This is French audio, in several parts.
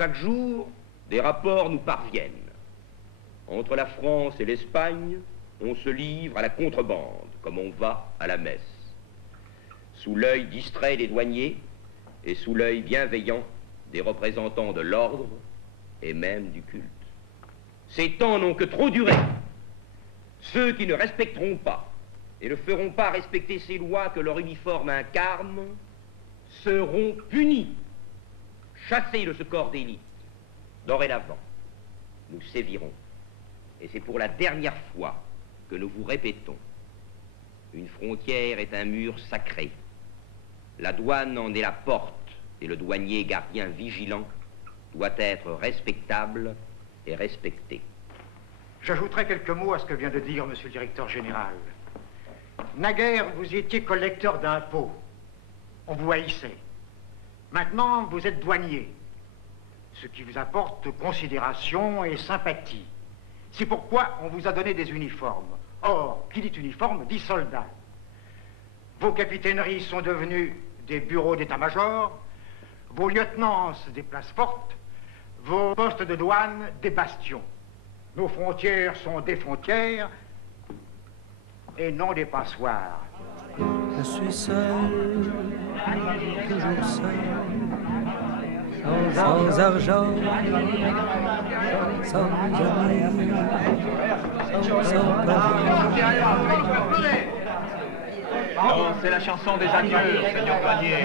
Chaque jour, des rapports nous parviennent. Entre la France et l'Espagne, on se livre à la contrebande, comme on va à la messe. Sous l'œil distrait des douaniers et sous l'œil bienveillant des représentants de l'ordre et même du culte. Ces temps n'ont que trop duré. Ceux qui ne respecteront pas et ne feront pas respecter ces lois que leur uniforme incarne seront punis, chassés de ce corps d'élite. Dorénavant, nous sévirons. Et c'est pour la dernière fois que nous vous répétons. Une frontière est un mur sacré. La douane en est la porte et le douanier gardien vigilant doit être respectable et respecté. J'ajouterai quelques mots à ce que vient de dire monsieur le directeur général. Naguère, vous étiez collecteur d'impôts. On vous haïssait. Maintenant, vous êtes douanier. Ce qui vous apporte considération et sympathie. C'est pourquoi on vous a donné des uniformes. Or, qui dit uniforme, dit soldat. Vos capitaineries sont devenues des bureaux d'état-major, vos lieutenants des places fortes, vos postes de douane des bastions. Nos frontières sont des frontières et non des passoires. Je suis seul, toujours seul, sans argent, sans amis, sans parents. Non, c'est la chanson des adieux, Seigneur douanier.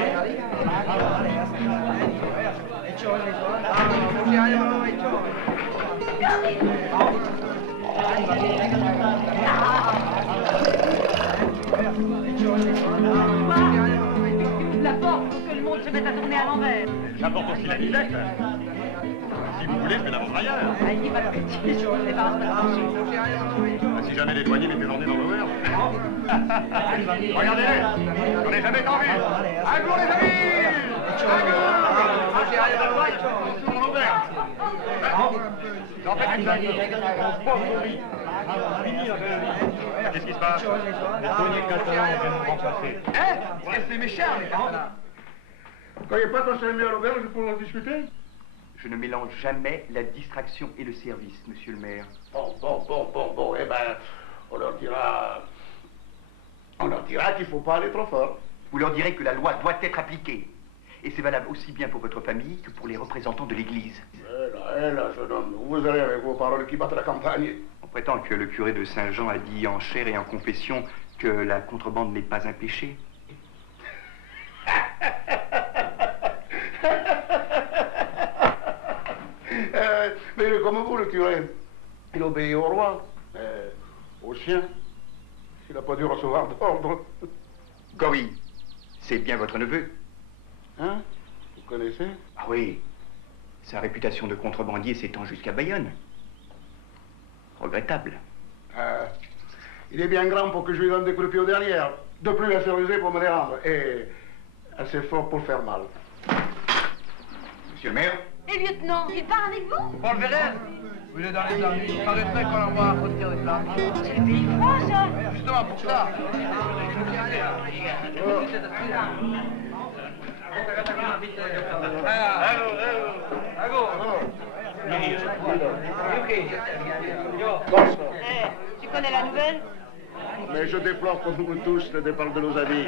La porte pour que le monde se mette à tourner à l'envers. J'apporte aussi la musette. Si vous voulez, je vais la vendre ailleurs. Allez, pas de bêtises, je débarrasse pas de Si jamais les douaniers mettaient leur nez dans l'ouvert. Regardez-les, j'en ai jamais tant vu. Un jour, les amis. J'en fais une Qu'est-ce qui se passe? Les douaniers catalans viennent me remplacer. Hein? C'est méchant, les gars. Vous croyez pas qu'on serait mis à l'auberge pour en discuter? Je ne mélange jamais la distraction et le service, monsieur le maire. Bon, eh ben, on leur dira qu'il faut pas aller trop fort. Vous leur direz que la loi doit être appliquée. Et c'est valable aussi bien pour votre famille que pour les représentants de l'Église. Eh là, jeune homme, vous allez avec vos paroles qui battent la campagne. On prétend que le curé de Saint-Jean a dit en chair et en confession que la contrebande n'est pas un péché. Mais il est comme vous, le curé. Il obéit au roi, au chien. Il n'a pas dû recevoir d'ordre. Gory, c'est bien votre neveu. Hein? Vous connaissez? Ah oui. Sa réputation de contrebandier s'étend jusqu'à Bayonne. Regrettable. Il est bien grand pour que je lui donne des coups de pied au derrière. De plus assez rusé pour me les rendre. Et assez fort pour faire mal. Monsieur le maire? Et lieutenant, il part avec vous? Paul Vérel, vous êtes dans les armes. Il paraîtrait qu'on envoie un frontière des flammes. C'est le pays froid, ça. Justement pour ça. Tu connais la nouvelle? Mais je déplore comme nous tous le départ de nos amis.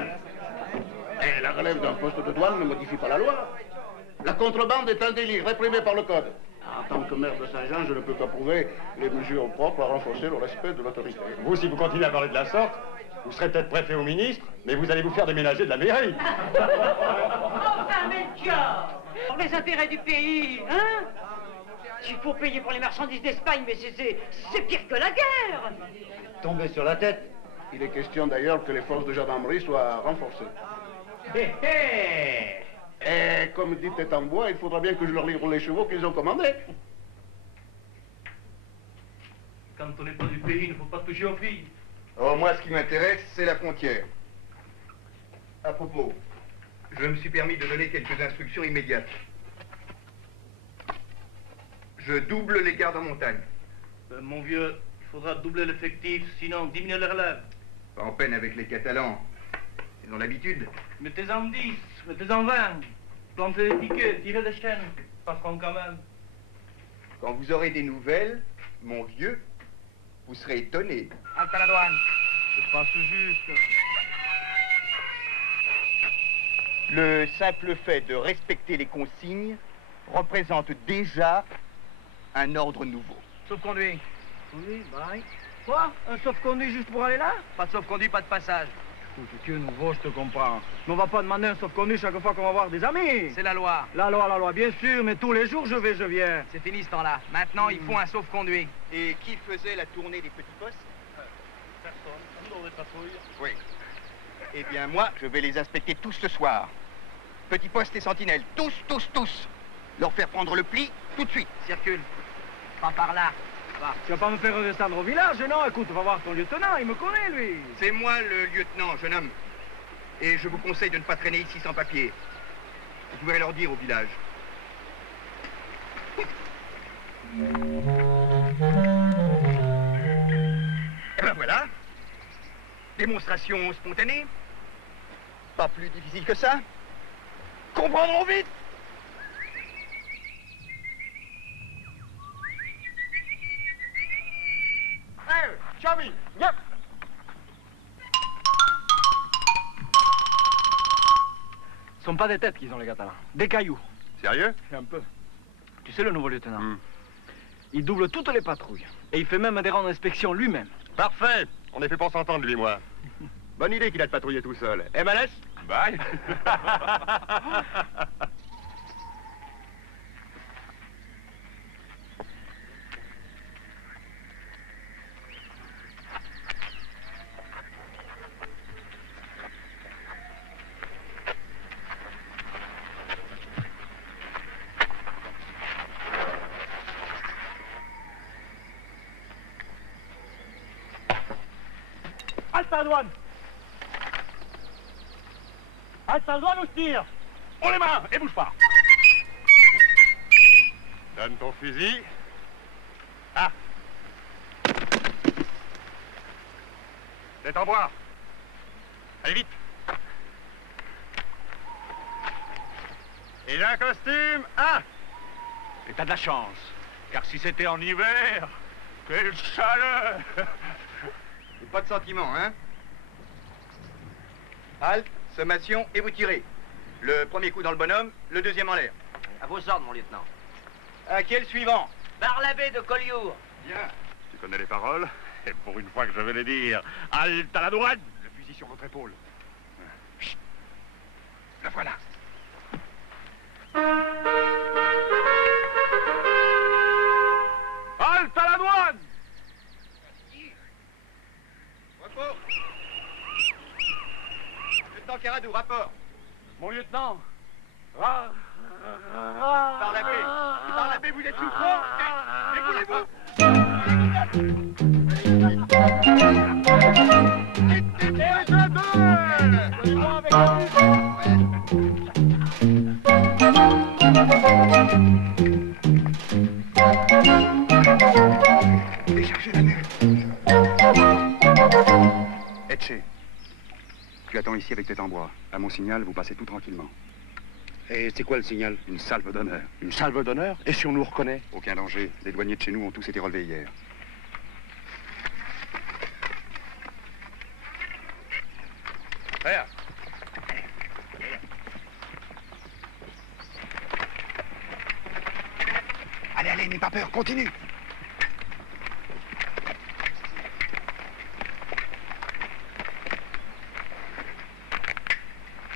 Et la relève d'un poste de douane ne modifie pas la loi. La contrebande est un délit réprimé par le code. En tant que maire de Saint-Jean, je ne peux qu'approuver les mesures propres à renforcer le respect de l'autorité. Vous, si vous continuez à parler de la sorte, vous serez peut-être préfet ou ministre, mais vous allez vous faire déménager de la mairie. Enfin, Melchior, pour les intérêts du pays, hein? Il faut payer pour les marchandises d'Espagne, mais c'est pire que la guerre. Tombez sur la tête. Il est question d'ailleurs que les forces de gendarmerie soient renforcées. Et comme dit Tête en bois, il faudra bien que je leur livre les chevaux qu'ils ont commandés. Quand on n'est pas du pays, il ne faut pas toucher aux filles. Oh, moi, ce qui m'intéresse, c'est la frontière. À propos, je me suis permis de donner quelques instructions immédiates. Je double les gardes en montagne. Ben, mon vieux, il faudra doubler l'effectif, sinon diminuer le relève. Pas en peine avec les Catalans. Ils ont l'habitude. Mettez-en 10, mettez-en 20. Plantez les tickets, tirez des chaînes. Patron quand même. Quand vous aurez des nouvelles, mon vieux, vous serez étonné. Halte à la douane. Je passe juste. Le simple fait de respecter les consignes représente déjà un ordre nouveau. Sauf-conduit. Conduit, bye. Quoi? Un sauf-conduit juste pour aller là? Pas de sauf-conduit, pas de passage. Écoute, tu es nouveau, je te comprends. Mais on va pas demander un sauf-conduit chaque fois qu'on va voir des amis. C'est la loi. La loi, bien sûr, mais tous les jours je viens. C'est fini ce temps-là. Maintenant, il faut un sauf-conduit. Et qui faisait la tournée des petits postes? Personne. Nous, on les patrouille. Oui. Eh bien, moi, je vais les inspecter tous ce soir. Petits postes et sentinelles, tous. Leur faire prendre le pli tout de suite. Circule. Pas par là. Va. Tu vas pas me faire redescendre au village, non? Écoute, va voir ton lieutenant, il me connaît, lui. C'est moi le lieutenant, jeune homme. Et je vous conseille de ne pas traîner ici sans papier. Vous pouvez leur dire au village. Et ben voilà. Démonstration spontanée. Pas plus difficile que ça. Comprendront vite. Hey, Chami, yep. Ce sont pas des têtes qu'ils ont, les Catalans. Des cailloux. Sérieux? Un peu. Tu sais, le nouveau lieutenant, il double toutes les patrouilles. Et il fait même des rangs d'inspection lui-même. Parfait. On est fait pour s'entendre, lui et moi. Bonne idée qu'il a de patrouiller tout seul. MLS? Bye. Halte à la douane. Halte à la douane ou je tire? On les mains et bouge pas. Donne ton fusil. Ah. Tête en bois. Allez vite. Et un costume. Ah. Et t'as de la chance. Car si c'était en hiver, quelle chaleur. Et pas de sentiment, hein? Halte, sommation et vous tirez. Le premier coup dans le bonhomme, le deuxième en l'air. À vos ordres, mon lieutenant. À quel suivant? Barlabé de Collioure. Bien. Tu connais les paroles? Et pour une fois que je vais les dire, halte à la douane! Le fusil sur votre épaule. Chut. Le voilà. Halte à la douane! Repos. Lieutenant Caradou, rapport. Mon lieutenant. Par la paix. Par la paix, vous êtes souffrant. Déboulez-vous. Déchargez la nuque. Etche, tu attends ici avec tête en bois. À mon signal, vous passez tout tranquillement. Et c'est quoi le signal? Une salve d'honneur. Une salve d'honneur? Et si on nous reconnaît? Aucun danger. Les douaniers de chez nous ont tous été relevés hier. Frère. Allez, n'aie pas peur, continue.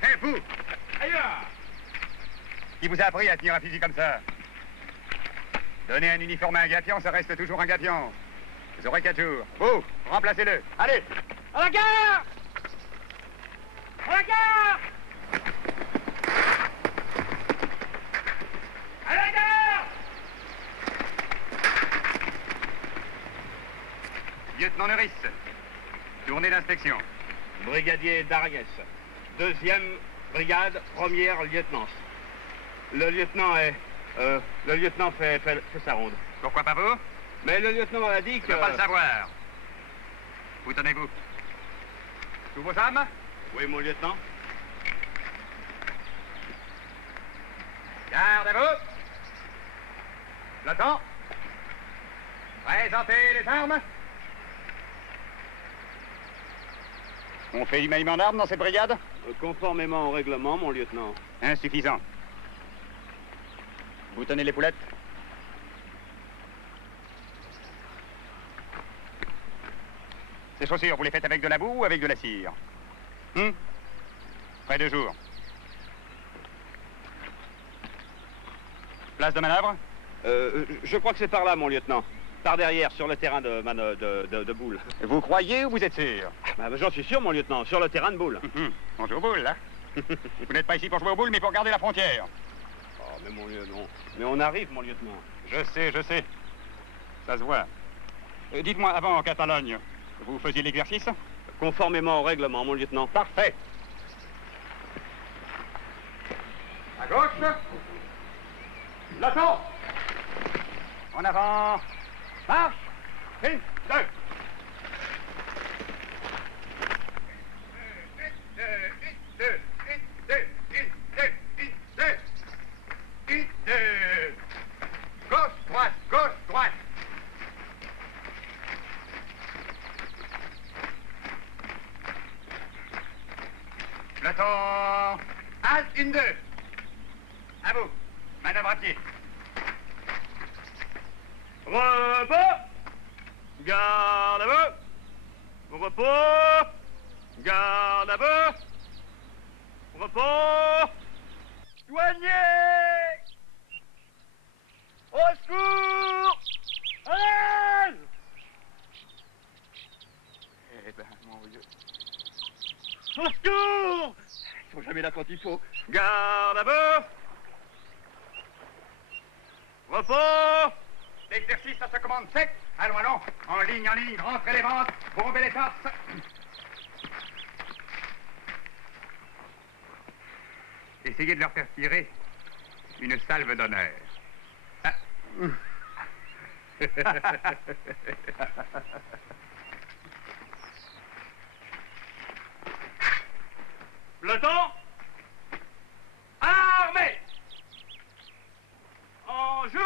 Hé, vous! Ailleurs! Qui vous a appris à tenir un fusil comme ça? Donner un uniforme à un gapion, ça reste toujours un gapion. Vous aurez 4 jours. Vous, remplacez-le. Allez! À la gare! À la gare! À la gare! Lieutenant Neuris, tournée d'inspection. Brigadier Daragues, 2e brigade, 1er lieutenant. Le lieutenant est... le lieutenant fait sa ronde. Pourquoi pas vous? Mais le lieutenant a dit Je que... veux pas le savoir. Où tenez-vous? Tous vos âmes? Oui, mon lieutenant. Garde à vous. Attends. Présentez les armes. On fait du maniement d'armes dans cette brigade? Conformément au règlement, mon lieutenant. Insuffisant. Vous tenez les poulettes? Ces chaussures, vous les faites avec de la boue ou avec de la cire? Près 2 jours. Place de manœuvre? Je crois que c'est par là, mon lieutenant. Par derrière, sur le terrain de boule. Vous croyez ou vous êtes sûr? J'en suis sûr, mon lieutenant, sur le terrain de boule. On joue aux boules, là? Vous n'êtes pas ici pour jouer aux boules, mais pour garder la frontière. Oh, mais mon lieutenant... Mais on arrive, mon lieutenant. Je sais. Ça se voit. Dites-moi, avant, en Catalogne, vous faisiez l'exercice? Conformément au règlement, mon lieutenant. Parfait. À gauche. L'attend. En avant. Marche. 1, 2. Gauche, droite, gauche, droite. Peloton. Halte, 1, 2. À vous. Manœuvre à pied. Repos. Garde à vous. Repos. Garde à vous. Repos. Douanier. Au secours. Allez. Eh ben, mon vieux. Au secours. Ils sont jamais là quand il faut. Garde à vous. Repos. L'exercice, ça se commande sec. Allons, en ligne, rentrez les ventres, bombez les torses. Essayez de leur faire tirer une salve d'honneur. Ah. Peloton. Armé. En joue.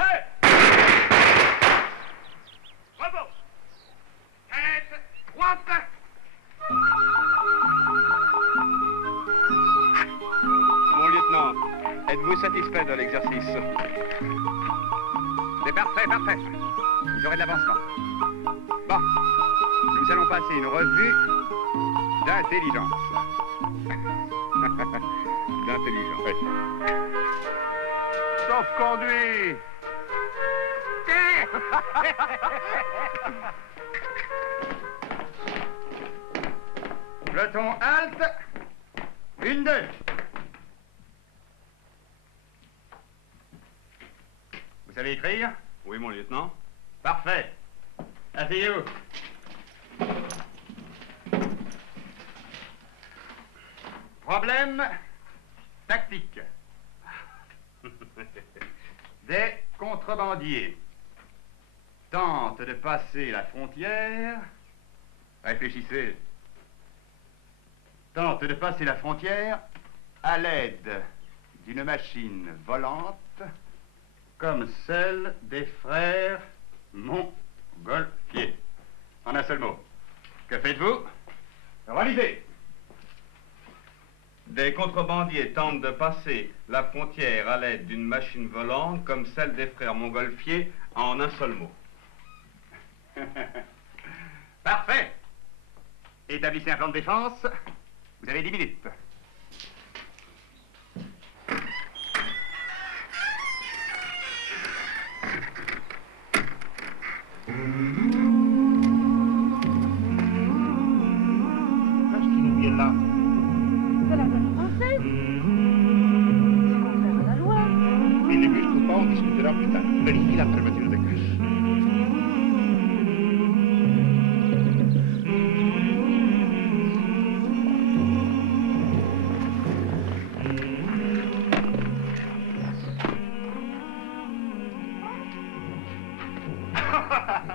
Hey. Repos. Tête droite. Mon lieutenant, êtes-vous satisfait de l'exercice? C'est parfait. Vous aurez de l'avancement. Bon, nous allons passer une revue d'intelligence. D'intelligence. Oui. Sauf conduit. Peloton halte. 1, 2. Vous savez écrire? Oui, mon lieutenant. Parfait. Asseyez-vous. Problème tactique. Des contrebandiers tentent de passer la frontière. Réfléchissez. Tentent de passer la frontière à l'aide d'une machine volante comme celle des frères Montgolfier. En un seul mot. Que faites-vous? Relisez. Des contrebandiers tentent de passer la frontière à l'aide d'une machine volante comme celle des frères Montgolfier en un seul mot. Parfait. Établissez un plan de défense. Vous avez 10 minutes. Qu'est-ce qui nous vient là? C'est la loi française. C'est contraire à la loi. Mais ne muscle pas, on discutera plus tard. Vérifie la fermeture de cache.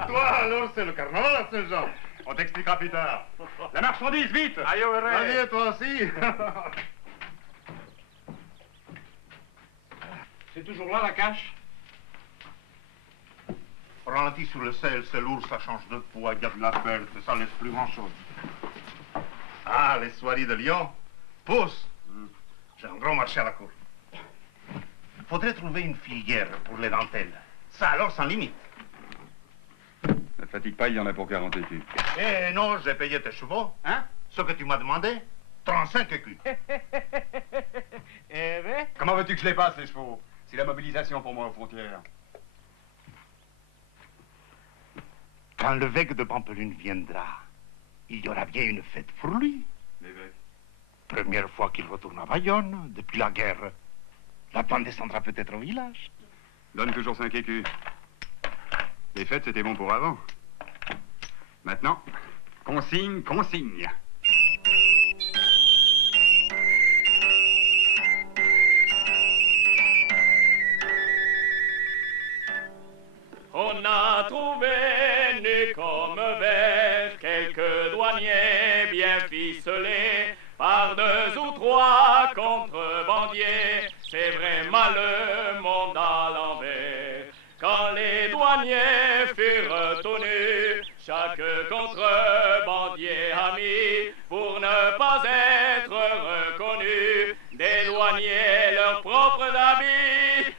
Toi, alors, c'est le carnaval à Saint-Jean. On t'expliquera plus tard. La marchandise, vite! Allez, toi aussi. C'est C'est toujours là, la cache? Ralenti sur le sel, c'est lourd, ça change de poids, il y a de la pelle, ça laisse plus grand-chose. Ah, les soieries de Lyon, pousse. J'ai un grand marché à la cour. Faudrait trouver une filière pour les dentelles. Ça alors, sans limite. Ne fatigue pas, il y en a pour 40 écus. Eh non, j'ai payé tes chevaux, hein? Ce que tu m'as demandé, 35 écus. Eh ben? Comment veux-tu que je les passe, les chevaux? C'est la mobilisation pour moi aux frontières. Quand l'évêque de Pampelune viendra, il y aura bien une fête pour lui. L'évêque? Première fois qu'il retourne à Bayonne, depuis la guerre. La panne descendra peut-être au village. Donne toujours 5 écus. Les fêtes, c'était bon pour avant. Maintenant, consigne, consigne. On a trouvé, nu comme verre, quelques douaniers bien ficelés par 2 ou 3 contrebandiers. C'est vraiment le monde à l'envers. Quand les douaniers furent tenus, chaque contrebandier a mis, pour ne pas être reconnu, des douaniers leurs propres habits.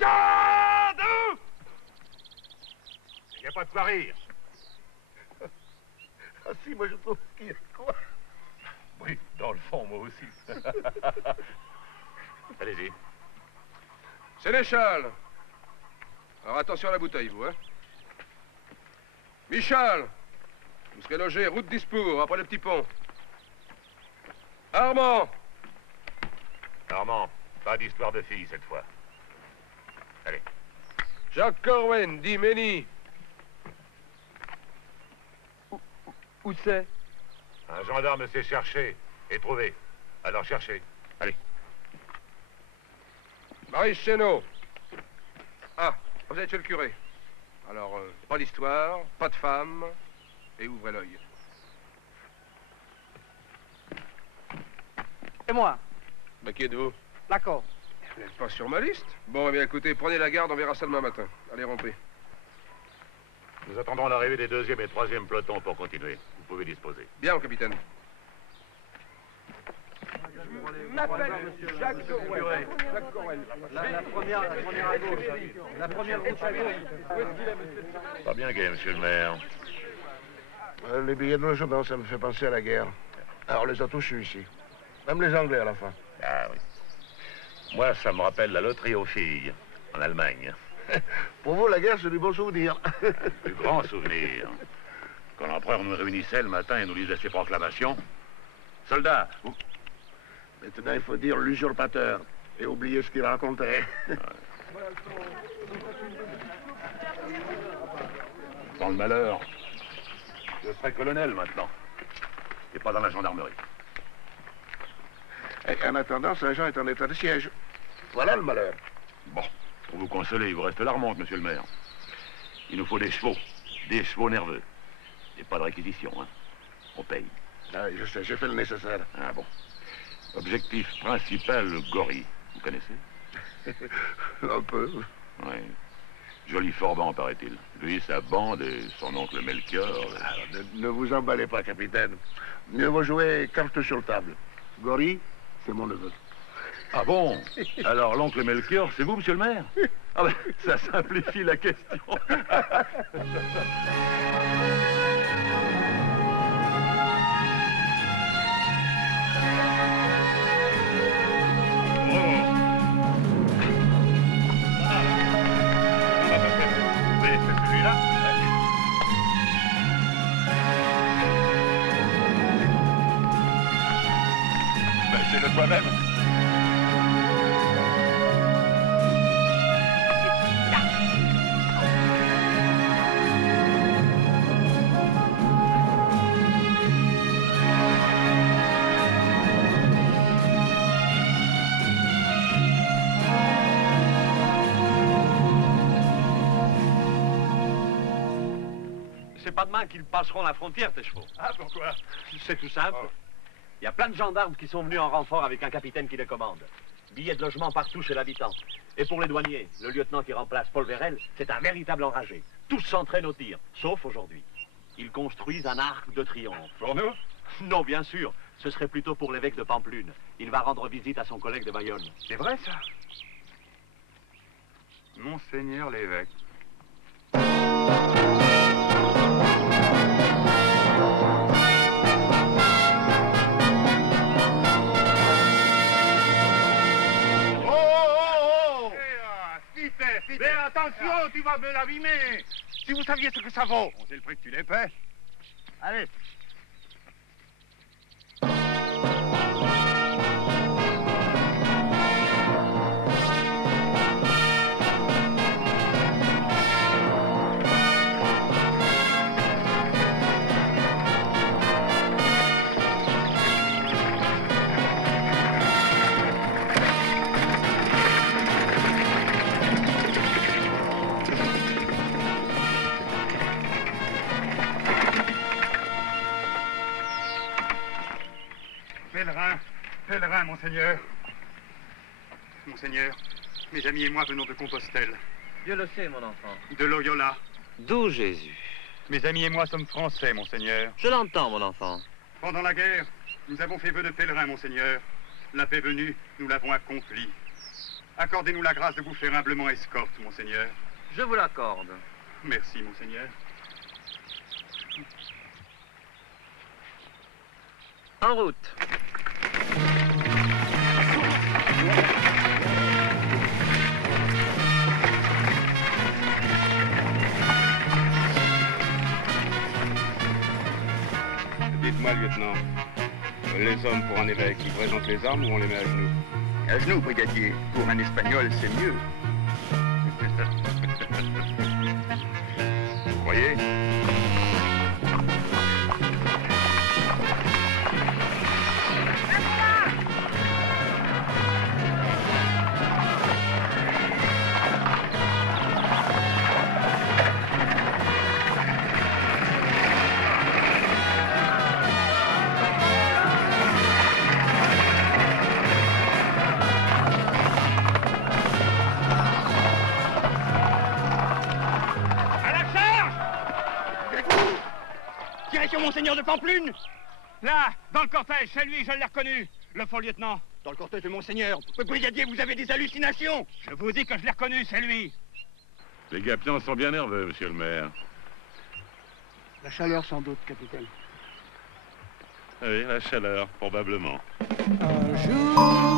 Garde! Il n'y a pas de quoi rire. Ah si, moi je trouve qu'il y a quoi. Oui, dans le fond, moi aussi. Allez-y. Sénéchal. Alors attention à la bouteille, vous, hein. Michal. Vous serez logé route d'Ispour, après le petit pont. Armand. Armand, pas d'histoire de fille cette fois. Allez. Jacques Corwen, dit Mény. Où c'est? Un gendarme sait chercher et trouver. Alors cherchez. Allez. Marie Chéneau. Ah, vous êtes chez le curé. Alors, pas d'histoire, pas de femme, et ouvrez l'œil. Et moi? Bah, qui êtes-vous? D'accord. Vous n'êtes pas sur ma liste? Bon, eh bien, écoutez, prenez la garde, on verra ça demain matin. Allez, rompez. Nous attendrons l'arrivée des 2e et 3e pelotons pour continuer. Vous pouvez disposer. Bien, mon capitaine. Je m'appelle Jacques Corwen. Jacques Corwen. La première à gauche. La première route à gauche. Où est-ce qu'il est, monsieur? Pas bien gai, monsieur le maire. Les billets de l'Ojodon, ça me fait penser à la guerre. Alors, on les a tous eus ici. Même les Anglais à la fin. Ah oui. Moi, ça me rappelle la loterie aux filles, en Allemagne. Pour vous, la guerre, c'est du bon souvenir. Du grand souvenir. Quand l'empereur nous réunissait le matin et nous lisait ses proclamations. Soldats, vous... Maintenant, il faut dire l'usurpateur et oublier ce qu'il racontait. Dans le malheur, je serai colonel maintenant. Et pas dans la gendarmerie. Et en attendant, Saint-Jean est en état de siège. Voilà le malheur. Bon, pour vous consoler, il vous reste la remonte, monsieur le maire. Il nous faut des chevaux nerveux. Et pas de réquisition, hein. On paye. Ah, je sais, j'ai fait le nécessaire. Ah bon. Objectif principal, le gorille. Vous connaissez? Un peu. Oui. Joli forban, paraît-il. Lui, sa bande et son oncle Melchior. Alors, ne vous emballez pas, capitaine. Mieux vaut jouer carte sur table. Gorille, c'est mon neveu. Ah bon? Alors l'oncle Melchior, c'est vous, monsieur le maire? Ah ben, ça simplifie la question. C'est de toi-même. pas demain qu'ils passeront la frontière, tes chevaux. Ah, pourquoi? C'est tout simple. Il y a plein de gendarmes qui sont venus en renfort avec un capitaine qui les commande. Billets de logement partout chez l'habitant. Et pour les douaniers, le lieutenant qui remplace Paul Vérel, c'est un véritable enragé. Tous s'entraînent au tir, sauf aujourd'hui. Ils construisent un arc de triomphe. Pour nous? Non, bien sûr. Ce serait plutôt pour l'évêque de Pampelune. Il va rendre visite à son collègue de Bayonne. C'est vrai, ça? Monseigneur l'évêque. Mais attention, tu vas me l'abîmer. Si vous saviez ce que ça vaut. On sait le prix que tu les paies. Allez. Pèlerin, monseigneur. Monseigneur, mes amis et moi venons de Compostelle. Dieu le sait, mon enfant. De Loyola. D'où Jésus? Mes amis et moi sommes français, monseigneur. Je l'entends, mon enfant. Pendant la guerre, nous avons fait vœu de pèlerin, monseigneur. La paix venue, nous l'avons accomplie. Accordez-nous la grâce de vous faire humblement escorte, monseigneur. Je vous l'accorde. Merci, monseigneur. En route. Dites-moi, lieutenant, les hommes pour un évêque, ils présentent les armes ou on les met à genoux? À genoux, brigadier. Pour un Espagnol, c'est mieux. Vous croyez? Monseigneur de Pampelune! Là, dans le cortège, c'est lui, je l'ai reconnu, le faux lieutenant. Dans le cortège de Monseigneur. Brigadier, vous avez des hallucinations! Je vous dis que je l'ai reconnu, c'est lui. Les gapions sont bien nerveux, monsieur le maire. La chaleur, sans doute, capitaine. Oui, la chaleur, probablement. Un jour